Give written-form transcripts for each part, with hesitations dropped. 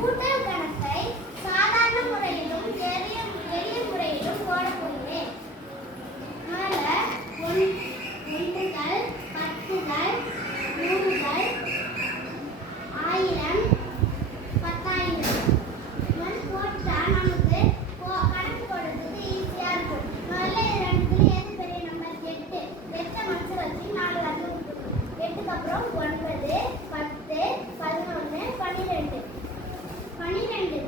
கூட்டல் கணக்கை சாதாரண முறையிலும் எளிய முறையிலும் போட போகிறேன். ஒன்றுகள், பத்துகள், நூறுகள், 1000, 10,000 போட்டா நமக்கு கணக்கு போடுறதுக்கு ஈஸியா இருக்கும். முதல்ல ரெண்டுல எது பெரிய நம்பர்? 8. 8 மனசுல வச்சு 4 வரல விட்டுருக்கோம். 8க்கு அப்புறம் 9, 10, 11, 12. 12க்கு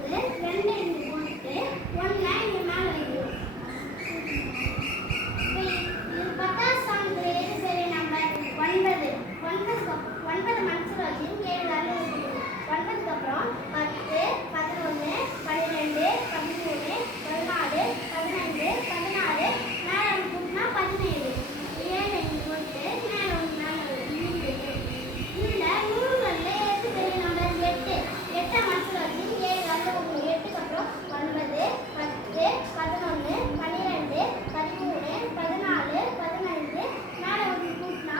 2 போட்டு 1 இங்க மேல வைக்கிறோம். இது 10ஆம் ஸ்தானத்துல எது பெரிய நம்பர்? 9. 9 மனசுல வச்சு 7 வரல விட்டுருக்கோம். 9க்கு அப்புறம் 10, 11, 12, 13, 14, 15, 16 மேல கூட்டினா 17. 7 போட்டு மேல இதுல 100 எது பெரிய நம்பர்? 8. 8 மனசுல வச்சு 7 வரல விட்டுருக்கோம். 8க்கு அப்புறம் 9, 10, 11, 12, 13, 14, 15 மேல கூட்டினா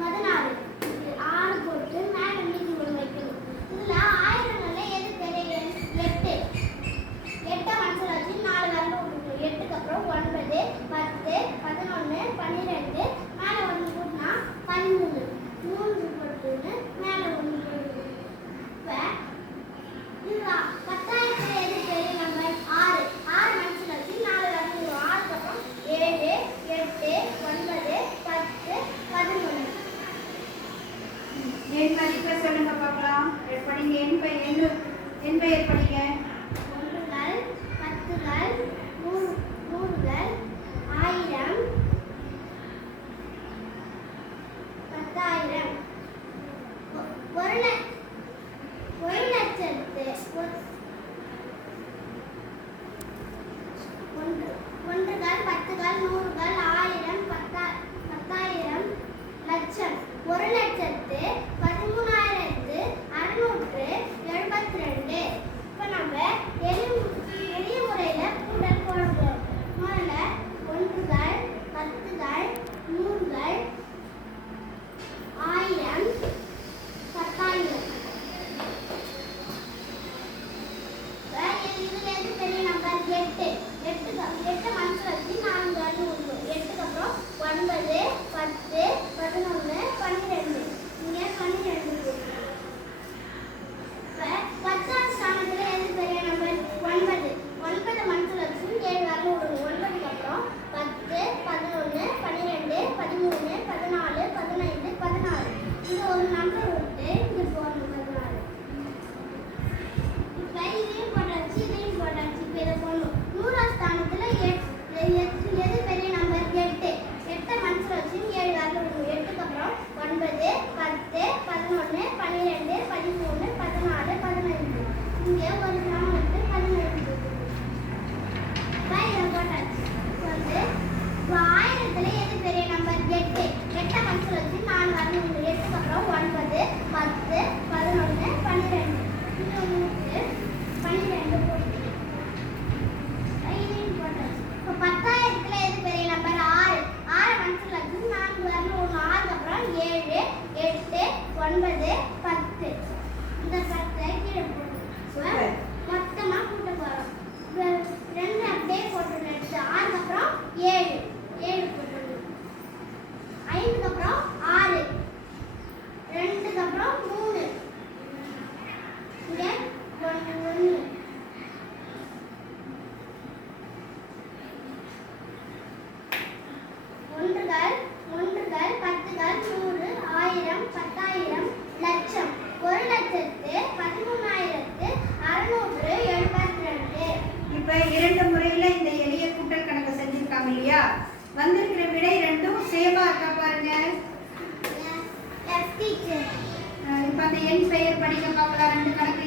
16. 6 போட்டு மேல மீதி ஒன்று வைக்கணும். இதுல 1000ங்கள்ல எது பெரிய எண்? 8. 8 மனசுல வச்சு 4 வரல விட்டுருக்கோம். 8க்கு அப்புறம் 9, 10, 11, 12 மேல ஒன்று கூட்டினா 13. 3 போட்டு மேல ஒன்று போட்டு இதுல 10,000த்துல எது பெரிய நம்பர்? 6. 6 மனசுல வச்சு 4 வரல விட்டுருக்கோம். 6க்கு அப்புறம் 7, 8, 9, 10, 11. என் மதிப்பை சொல்லுங்க பார்க்கலாம். படிங்க. என் பெயர் படிங்க. ஒன்றுகள், பத்துகள், நூறுகள், 1000, 10,000. ஒரு லட்சத்து ஒன்றுகள், பத்துகள், நூறுகள், 1000, 10,000, லட்சம். 1,13,672. இப்போ நம்ம எளிய முறையில கூட்டல் போட போறோம். முதல்ல ஒன்றுகள், பத்துகள், நூறுகள், 1000, 10,000. இதுல எது பெரிய நம்பர்? 8. 8 மனசுல வச்சு 4 வரல விட்டுருவோம். 8க்கு அப்புறம் 9, 10, 11, 12 இங்க 12 போட்டுருவோம். இப்ப 10ஆம் ஸ்தானத்துல எது பெரிய நம்பர்? 9. 9 மனசுல வச்சு 7 வரல விடுவோம். 9க்கு அப்புறம் 10, 11, 12, 13, 14, 15, 16 இது ஒரு நம்பர் விட்டு இங்க போடணும் 16. இப்ப இதையும் போட்டாச்சு, இதையும் போட்டாச்சு. இப்ப இதை போடணும். 100ஆம் ஸ்தானத்துல எது பெரிய நம்பர்? 8. 8 மனசுல வச்சு 7 வரல விடுவோம். 8க்கு அப்புறம் 9, 10, 11, 12, 13, 14, 15 இங்க ஒரு கிராமம் விட்டு 15 இதை போட்டாச்சு. வந்து 1000த்துல எது பெரிய நம்பர்? 8. 8 மனசுல வச்சு 4 வரல விடுவோம். 8க்கு அப்புறம் 9, 10, 11, 12 இங்க விட்டு 12 போட்டு இதையும் போட்டாச்சு. இப்போ 10,000த்துல எது பெரிய நம்பர்? 6. 6 மனசுல வச்சு 4 வரல விடுவோம். 6க்கு அப்புறம் 7, 8, 9, 10 இந்த 10 கீழே போட்டு மொத்தமா கூட்ட போறோம். 2 அப்படியே போட்டு 6க்கு அப்புறம் 7 போட்டு 5க்கு அப்புறம் 6 2க்கு அப்புறம் 3 இங்க 1 ஒன்றுகள், பத்துகள், 100, 1000, 10,000, லட்சம். 1,13,672. இப்ப 2 முறையில இந்த எளிய கூட்டல் கணக்கு செஞ்சிருக்காங்க இல்லையா? வந்திருக்கிற விடை ரெண்டும் சேமா இருக்கா பாருங்க. Yes teacher. இப்ப அந்த என் பெயர் படிக்க பார்க்கலாம். 2 கணக்கு